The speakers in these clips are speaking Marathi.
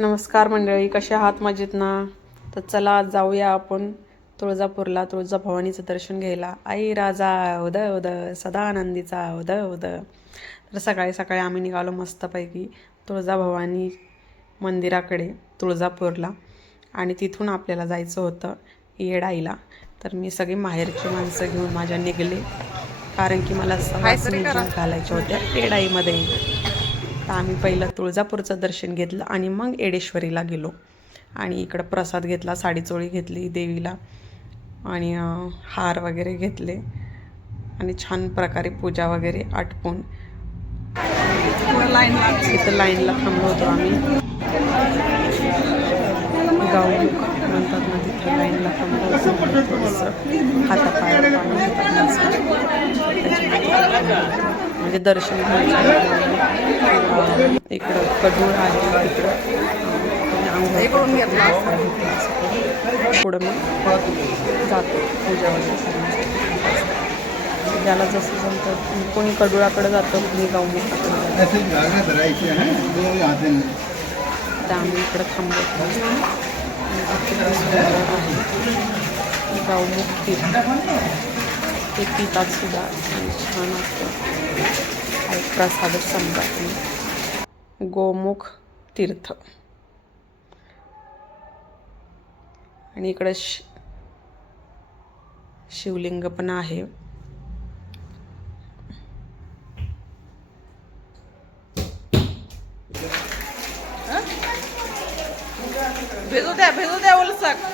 नमस्कार मंडळी कशा आहात मजेत ना तर चला आज जाऊया आपण तुळजापूरला तुळजाभवानीचं दर्शन घ्यायला. आई राजा उद उद सदा आनंदीचा उद उद तर सकाळी सकाळी आम्ही निघालो मस्तपैकी तुळजाभवानी मंदिराकडे तुळजापूरला. आणि तिथून आपल्याला जायचं होतं येडाईला. तर मी सगळी माहेरची माणसं घेऊन माझ्या निघले. कारण की मला सवासणी घालायच्या होत्या येडाईमध्ये. तर आम्ही पहिलं तुळजापूरचं दर्शन घेतलं आणि मग एडेश्वरीला गेलो. आणि इकडं प्रसाद घेतला साडीचोळी घेतली देवीला आणि हार वगैरे घेतले. आणि छान प्रकारे पूजा वगैरे आटपून लाईन इथं लाईनला थांबलो होतो आम्ही. गाऊ म्हणतात ना तिथं लाईनला थांबलो होतो. थोडंसं हातापायावर म्हणजे दर्शन घ्यायचं इकडं कडूळ आहे इकडं घेतला पुढं मग जातो पूजा वगैरे ज्याला जसं जमतं कोणी कडुळाकडे जातं कोणी गावमुखाकडे हैं? में तर आम्ही इकडं गावमुख तीर्थ. ते पितात सुद्धा छान असतं. आहे प्रसाद प्रसादच समजा गोमुख तीर्थ. आणि इकडं शि शिवलिंग पण आहे. भेजू द्या भेजू द्या उलसक.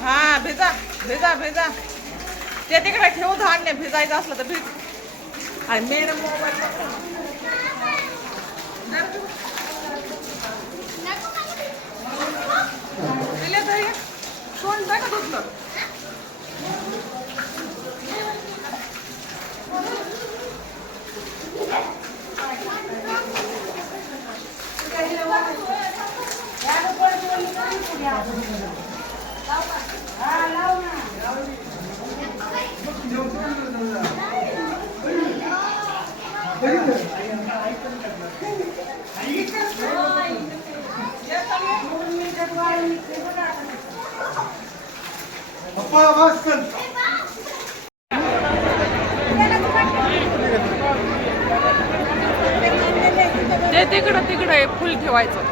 हा भेजा भेजा भेजा. ते तिकडे ठेवू धान्य भिजायचं असलं तर भिज. I made them all like শোন দেখা ধরল হ্যাঁ লাউ না ते तिकडं तिकडं आहे, फुल ठेवायचं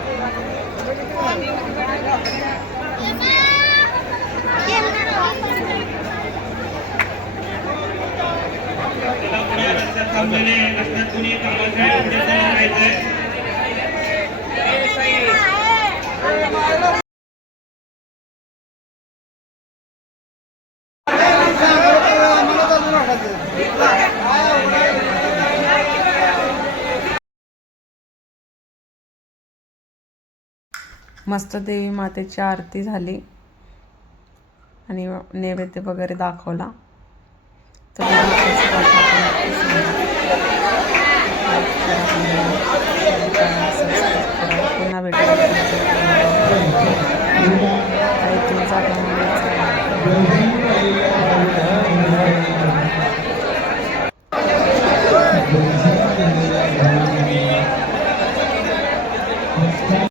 मस्त देवी मातेची आरती झाली. आणि नैवेद्य वगैरे दाखवला. तर पुन्हा भेटू. काही तुमचा